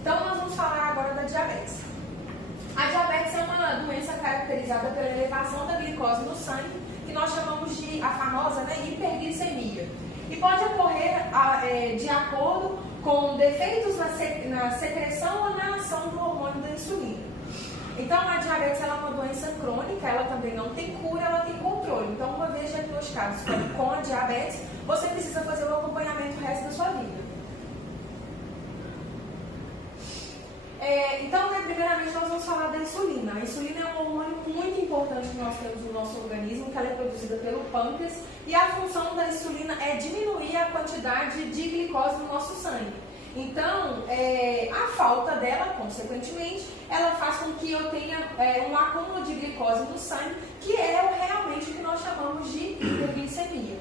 Então, nós vamos falar agora da diabetes. A diabetes é uma doença caracterizada pela elevação da glicose no sangue, que nós chamamos de a famosa hiperglicemia. E pode ocorrer de acordo com defeitos na secreção ou na ação do hormônio da insulina. Então, a diabetes ela é uma doença crônica, ela também não tem cura, ela tem controle. Então, uma vez diagnosticado com a diabetes, você precisa fazer o acompanhamento o resto da sua vida. Então, primeiramente, nós vamos falar da insulina. A insulina é um hormônio muito importante que nós temos no nosso organismo, que ela é produzida pelo pâncreas, e a função da insulina é diminuir a quantidade de glicose no nosso sangue. Então, a falta dela, consequentemente, ela faz com que eu tenha um acúmulo de glicose no sangue, que é realmente o que nós chamamos de hiperglicemia.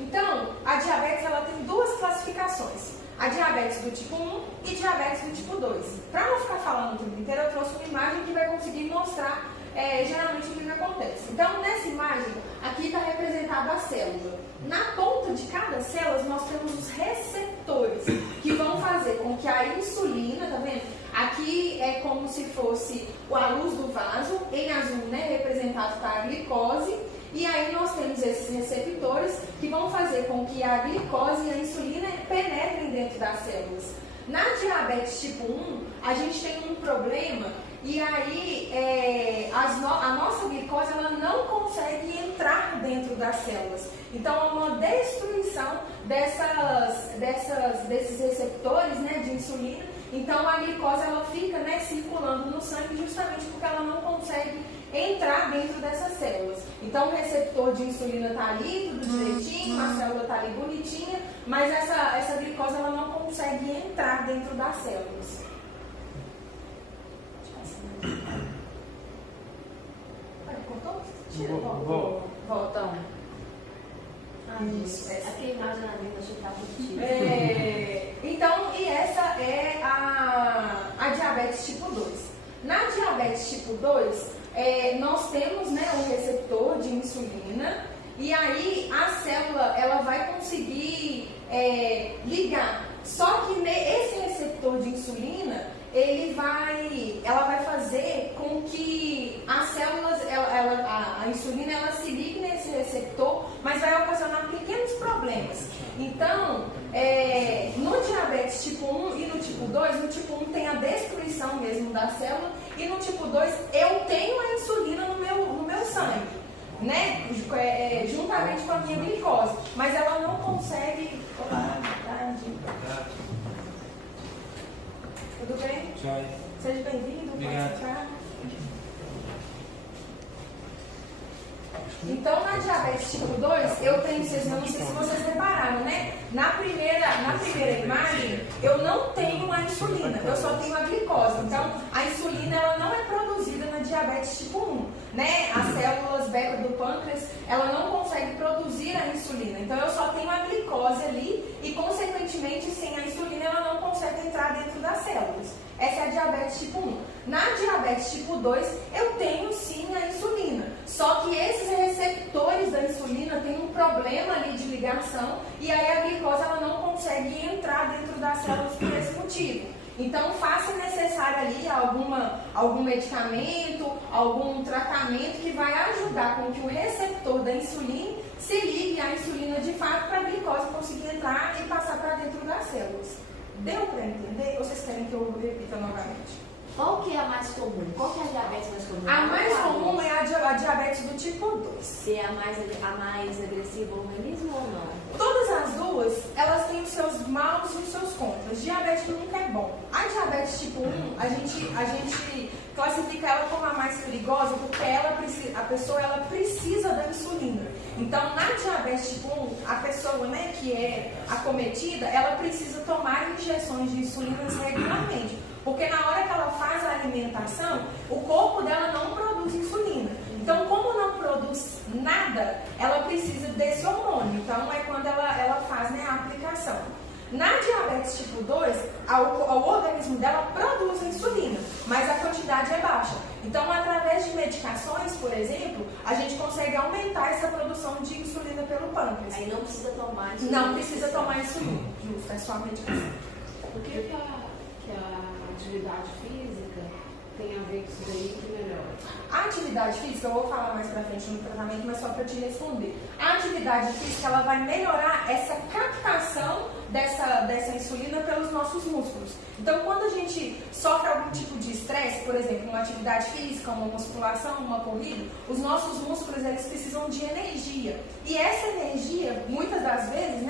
Então, a diabetes ela tem duas classificações. A diabetes do tipo 1 e diabetes do tipo 2. Para não ficar falando o tempo inteiro, eu trouxe uma imagem que vai conseguir mostrar geralmente o que acontece. Então, nessa imagem, aqui está representada a célula. Na ponta de cada célula, nós temos os receptores, que vão fazer com que a insulina, tá vendo? Aqui é como se fosse a luz do vaso, em azul, né, representado está a glicose. E aí nós temos esses receptores que vão fazer com que a glicose e a insulina penetrem dentro das células. Na diabetes tipo 1, a gente tem um problema e aí a nossa glicose ela não consegue entrar dentro das células. Então, há uma destruição desses receptores, né, de insulina. Então, a glicose ela fica, né, circulando no sangue justamente porque ela não consegue entrar dentro dessas células. Então, o receptor de insulina está ali, tudo direitinho, a célula está ali bonitinha, mas essa glicose ela não consegue entrar dentro das células. Cortou? Tira, volta. Isso. Aqui imagem na linha, deixa eu estar positivo. Então, e essa é a diabetes tipo 2. Na diabetes tipo 2, nós temos, né, um receptor de insulina e aí a célula ela vai conseguir ligar. Só que esse receptor de insulina ela vai fazer com que as células, a insulina ela se ligue nesse receptor, mas vai ocasionar pequenos problemas. Então, no diabetes tipo 1 e no tipo 2, no tipo 1 tem a destruição mesmo da célula e no tipo 2 eu tenho a insulina no meu sangue, né? Juntamente com a minha glicose, mas ela não consegue... Tudo bem? Joia. Seja bem-vindo, pode ficar. Então, na diabetes tipo 2, eu tenho, não sei se vocês repararam, né? Na primeira imagem, eu não tenho a insulina, eu só tenho a glicose. Então, a insulina ela não é produzida na diabetes tipo 1, né? As células beta do pâncreas, ela não consegue produzir a insulina. Então, eu só tenho a glicose ali e, consequentemente, sem a insulina, ela não consegue entrar dentro das células. Essa é a diabetes tipo 1. Na diabetes tipo 2, eu tenho sim a insulina. Só que esses receptores da insulina têm um problema ali de ligação e aí a glicose ela não consegue entrar dentro das células por esse motivo. Então, faça necessário ali algum medicamento, algum tratamento que vai ajudar com que o receptor da insulina se ligue à insulina de fato para a glicose conseguir entrar e passar para dentro das células. Deu para entender? Ou vocês querem que eu repita novamente? Qual que é a mais comum? Qual que é a diabetes mais comum? A mais comum é a diabetes do tipo 2. Se é a mais agressiva ao organismo ou não? Todas as duas, elas têm os seus maus e os seus contras. Diabetes nunca é bom. A diabetes tipo 1, a gente classifica ela como a mais perigosa porque a pessoa precisa da insulina. Então, na diabetes tipo 1, a pessoa, né, que é acometida, ela precisa tomar injeções de insulina regularmente. Porque na hora que ela faz a alimentação, o corpo dela não produz insulina. Então, como não produz nada, ela precisa desse hormônio. Então, é quando ela faz, né, a aplicação. Na diabetes tipo 2, o organismo dela produz insulina, mas a quantidade é baixa. Então, através de medicações, por exemplo, a gente consegue aumentar essa produção de insulina pelo pâncreas. Aí não precisa tomar insulina. Não precisa tomar insulina, justo, é só a medicação. O que a atividade física tem a ver com isso daí que melhora? A atividade física, eu vou falar mais pra frente no tratamento, mas só para te responder. A atividade física, ela vai melhorar essa captação dessa insulina pelos nossos músculos. Então, quando a gente sofre algum tipo de estresse, por exemplo, uma atividade física, uma musculação, uma corrida, os nossos músculos, eles precisam de energia. E essa energia, muitas das vezes,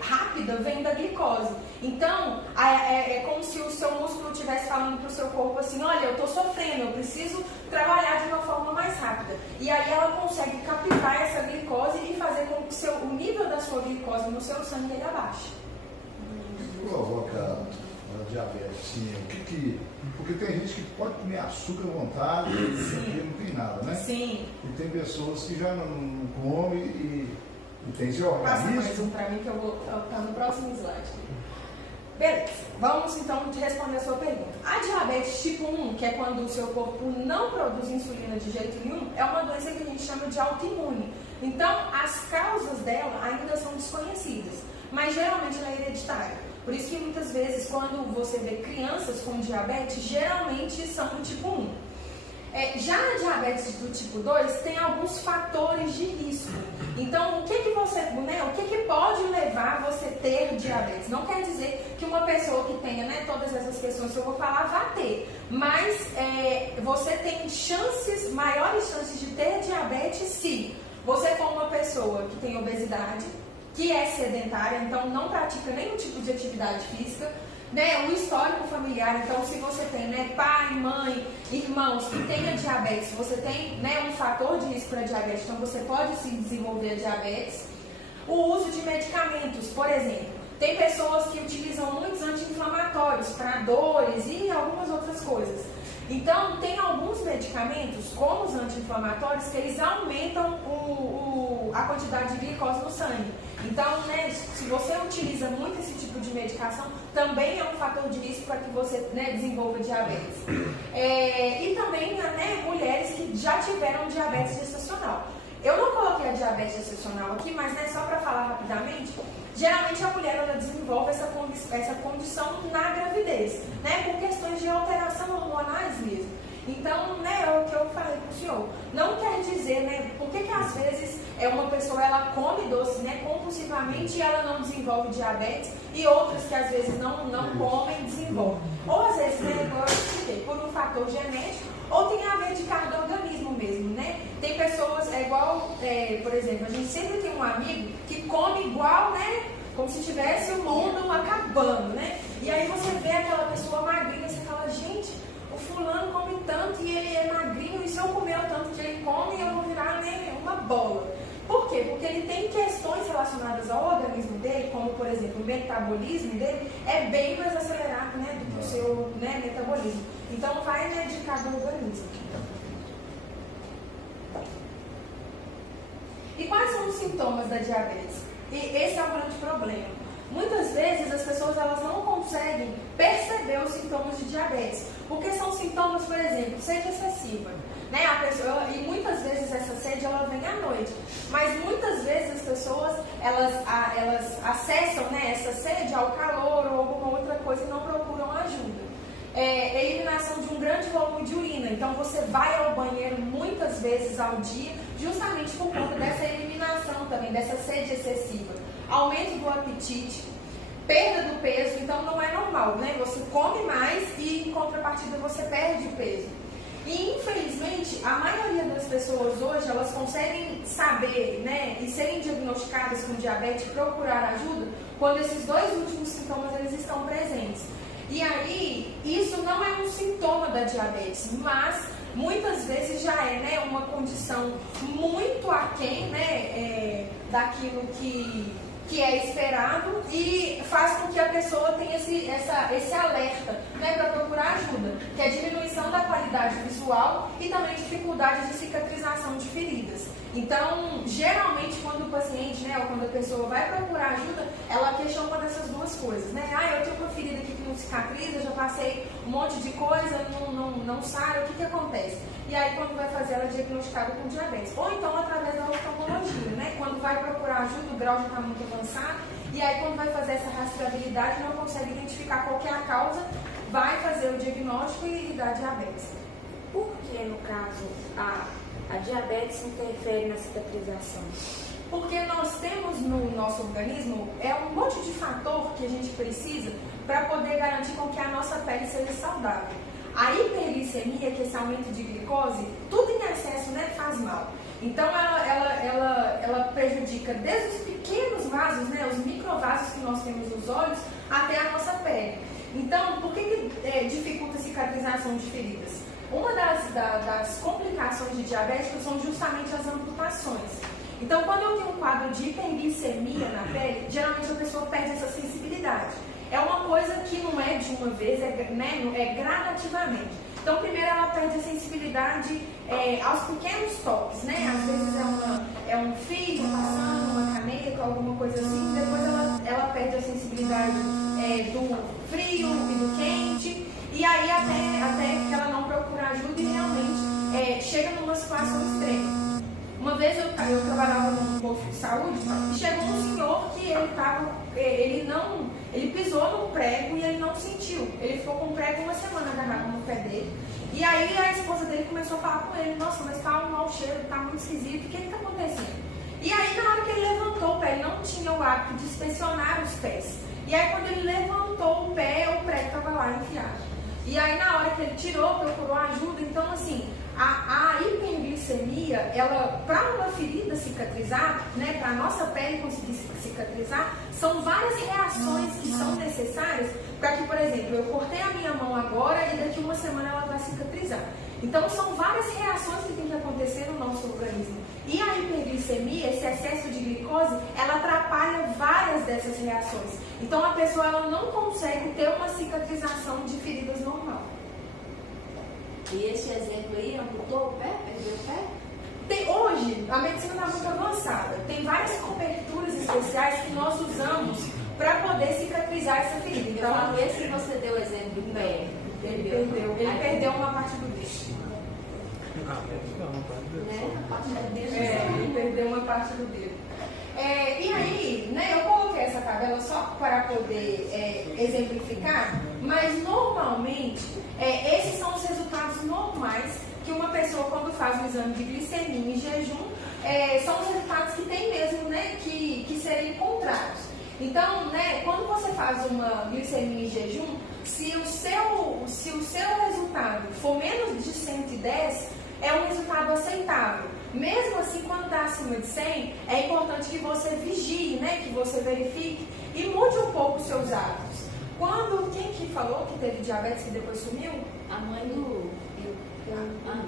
rápida, vem da glicose. Então, é como se o seu músculo estivesse falando para o seu corpo assim, olha, eu estou sofrendo, eu preciso trabalhar de uma forma mais rápida. E aí ela consegue captar essa glicose e fazer com que o nível da sua glicose no seu sangue ele abaixe. Provoca a diabetes, sim. Porque tem gente que pode comer açúcar à vontade e não tem nada, né? Sim. E tem pessoas que já não comem e tem seu Passa organismo. mais um para mim que eu vou estar no próximo slide. Beleza, vamos então responder a sua pergunta. A diabetes tipo 1, que é quando o seu corpo não produz insulina de jeito nenhum, é uma doença que a gente chama de autoimune. Então, as causas dela ainda são desconhecidas, mas geralmente ela é hereditária. Por isso que muitas vezes, quando você vê crianças com diabetes, geralmente são do tipo 1. Já a diabetes do tipo 2 tem alguns fatores de risco. Então, o que pode levar você a ter diabetes? Não quer dizer que uma pessoa que tenha todas essas questões que eu vou falar vá ter. Mas você tem maiores chances de ter diabetes se você for uma pessoa que tem obesidade, que é sedentária, então não pratica nenhum tipo de atividade física, o histórico familiar. Então, se você tem pai, mãe, irmãos que tenham diabetes, você tem um fator de risco para diabetes, então você pode sim desenvolver diabetes. O uso de medicamentos, por exemplo, tem pessoas que utilizam muitos anti-inflamatórios para dores e algumas outras coisas. Então, tem alguns medicamentos, como os anti-inflamatórios, que eles aumentam a quantidade de glicose no sangue. Então, se você utiliza muito esse tipo de medicação, também é um fator de risco para que você desenvolva diabetes. E também, mulheres que já tiveram diabetes gestacional. Eu não coloquei a diabetes gestacional aqui, mas só para falar rapidamente, geralmente a mulher ela desenvolve essa condição na gravidez, por questões de alteração hormonais mesmo. Então, é o que eu falei para o senhor. Não quer dizer, por que às vezes uma pessoa ela come doce compulsivamente e ela não desenvolve diabetes e outras que às vezes não comem desenvolvem. Ou às vezes, eu expliquei, por um fator genético, ou tem a ver de cada organismo mesmo, Tem pessoas, por exemplo, a gente sempre tem um amigo que come igual, como se tivesse o mundo acabando, E aí você vê aquela pessoa magrinha, você fala, gente, o fulano come tanto e ele é magrinho, e se eu comer o tanto que ele come, eu vou virar uma bola. Por quê? Porque ele tem questões relacionadas ao organismo dele, como, por exemplo, o metabolismo dele é bem mais acelerado do que o seu metabolismo. Então, vai de cada organismo. E quais são os sintomas da diabetes? E esse é o grande problema. Muitas vezes as pessoas elas não conseguem perceber os sintomas de diabetes, porque são sintomas, por exemplo, sede excessiva. E muitas vezes essa sede ela vem à noite, mas muitas vezes as pessoas elas acessam essa sede ao calor ou alguma outra coisa e não procuram ajuda. Eliminação de um grande volume de urina, então você vai ao banheiro muitas vezes ao dia, justamente por conta dessa eliminação também, dessa sede excessiva. Aumento do apetite, perda do peso, então não é normal, Você come mais e em contrapartida você perde peso. E infelizmente a maioria das pessoas hoje elas conseguem saber, e serem diagnosticadas com diabetes e procurar ajuda quando esses dois últimos sintomas eles estão presentes. E aí isso não é um sintoma da diabetes, mas muitas vezes já é uma condição muito aquém daquilo que é esperado e faz com que a pessoa tenha esse alerta para procurar ajuda, que é a diminuição da qualidade visual e também dificuldade de cicatrização de feridas. Então, geralmente, quando o paciente, ou quando a pessoa vai procurar ajuda, ela queixa uma dessas duas coisas, né? Eu tenho uma ferida aqui que não cicatriza, já passei um monte de coisa, não sai, o que acontece? E aí quando vai fazer, ela é diagnosticada com diabetes. Ou então através da oftalmologia, né? Quando vai procurar ajuda, o grau já está muito avançado, e aí quando vai fazer essa rastreabilidade, não consegue identificar qual que é a causa, vai fazer o diagnóstico e dar diabetes. Por que, no caso, a diabetes interfere na cicatrização? Porque nós temos no nosso organismo um monte de fator que a gente precisa para poder garantir com que a nossa pele seja saudável. A hiperglicemia, que é esse aumento de glicose, tudo em excesso, né, faz mal. Então ela prejudica desde os pequenos vasos, né, os microvasos que nós temos nos olhos, até a nossa pele. Então, por que dificulta a cicatrização de feridas? Uma das complicações de diabetes são justamente as amputações. Então, quando eu tenho um quadro de hiperglicemia na pele, geralmente a pessoa perde essa sensibilidade. É uma coisa que não é de uma vez, é gradativamente. Então, primeiro ela perde a sensibilidade aos pequenos toques, né? Às vezes é um fio passando, uma caneta, alguma coisa assim. Depois ela perde a sensibilidade do frio e do quente. E aí até que ela não procura ajuda e realmente chega numa situação extrema. Uma vez eu trabalhava num posto de saúde e chegou um senhor que ele pisou no prego e ele não sentiu. Ele ficou com o prego uma semana agarrado no pé dele. E aí a esposa dele começou a falar com ele: nossa, mas tá um mau cheiro, tá muito esquisito, o que está acontecendo? E aí na hora que ele levantou o pé, ele não tinha o hábito de inspecionar os pés. E aí quando ele levantou o prego estava lá enfiado. E aí na hora que ele tirou, procurou ajuda. Então assim, a hiperglicemia, ela, para uma ferida cicatrizar, né, para a nossa pele conseguir cicatrizar, são várias reações que são necessárias para que, por exemplo, eu cortei a minha mão agora e daqui uma semana ela vai cicatrizar. Então são várias reações que tem que acontecer no nosso organismo. E a hiperglicemia, esse excesso de glicose, ela atrapalha várias dessas reações. Então a pessoa ela não consegue ter uma cicatrização de feridas normal. E esse exemplo aí, amputou o pé? Perdeu o pé? Hoje, a medicina está muito avançada. Tem várias coberturas especiais que nós usamos para poder cicatrizar essa ferida. Então, esse que você deu o exemplo do pé. Ele perdeu uma parte do dedo. Ele perdeu uma parte do dedo. E aí, né, eu coloquei essa tabela só para poder exemplificar, mas normalmente esses são os resultados normais que uma pessoa, quando faz um exame de glicemia em jejum, são os resultados que tem mesmo, né, que serem encontrados. Então, né, quando você faz uma glicemia em jejum, se o seu resultado for menos de 110, é um resultado aceitável. Mesmo assim, quando está acima de 100, é importante que você vigie, né, que você verifique e mude um pouco os seus hábitos. Quem que falou que teve diabetes e depois sumiu? A mãe do...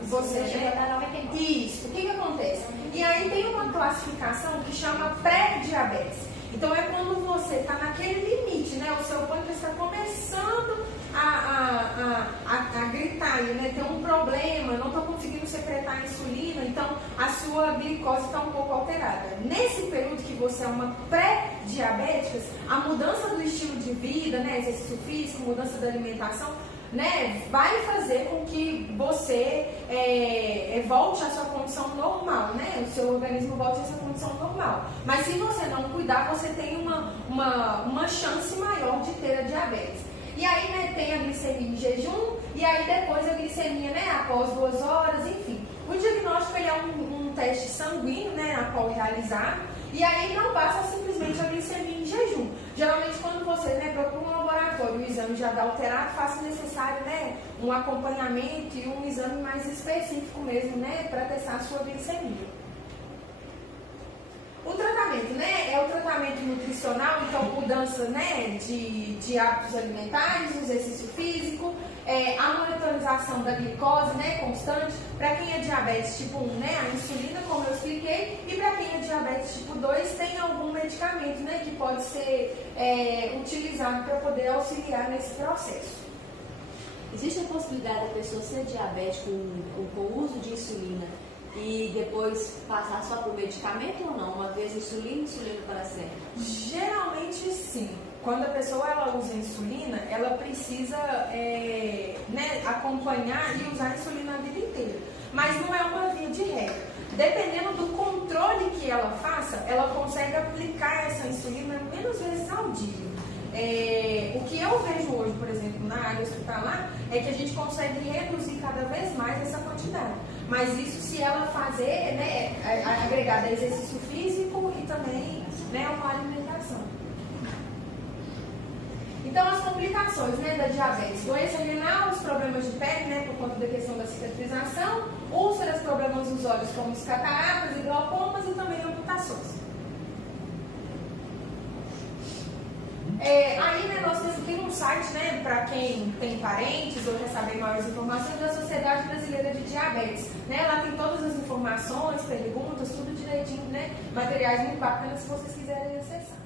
Você, né? Isso. O que acontece? E aí tem uma classificação que chama pré-diabetes. Então é quando você está naquele limite, né? O seu pâncreas está começando a gritar, né? Tem um problema, não estou conseguindo secretar insulina, então a sua glicose está um pouco alterada. Nesse período que você é uma pré-diabética, a mudança do estilo de vida, né? Exercício físico, mudança da alimentação, né, vai fazer com que você volte à sua condição normal, né? O seu organismo volte à sua condição normal. Mas se você não cuidar, você tem uma chance maior de ter a diabetes. E aí, né, tem a glicemia em jejum, e aí depois a glicemia, né, após 2 horas, enfim. O diagnóstico ele é um teste sanguíneo, né, após realizado, e aí não basta simplesmente a glicemia em jejum. Geralmente quando você, né, procura um laboratório, o exame já dá alterado, faça necessário, né, um acompanhamento e um exame mais específico mesmo, né, para testar a sua glicemia. O tratamento, né, é o tratamento nutricional, então mudança, né, de hábitos alimentares, exercício físico, a monitorização da glicose, né, constante. Para quem é diabetes tipo 1, né, a insulina, como eu expliquei, e para quem é diabetes tipo 2, tem algum medicamento, né, que pode ser utilizado para poder auxiliar nesse processo. Existe a possibilidade da pessoa ser diabética com o uso de insulina e depois passar só por medicamento ou não? Uma vez insulina para sempre? Geralmente sim. quando a pessoa ela usa insulina, ela precisa acompanhar e usar a insulina a vida inteira. Mas não é uma via de regra. Dependendo do controle que ela faça, ela consegue aplicar essa insulina menos vezes ao dia. O que eu vejo hoje, por exemplo, na área hospitalar, é que a gente consegue reduzir cada vez mais essa quantidade. Mas isso se ela fazer, agregado a exercício físico e também uma alimentação. Então, as complicações da diabetes: doença renal, os problemas de pele, por conta da questão da cicatrização, úlceras, problemas nos olhos como os cataratas e glaucomas e também amputações. Aí, nós temos um site, para quem tem parentes ou quer saber maiores informações, da Sociedade Brasileira de Diabetes. Lá tem todas as informações, perguntas, tudo direitinho, materiais muito bacanas, se vocês quiserem acessar.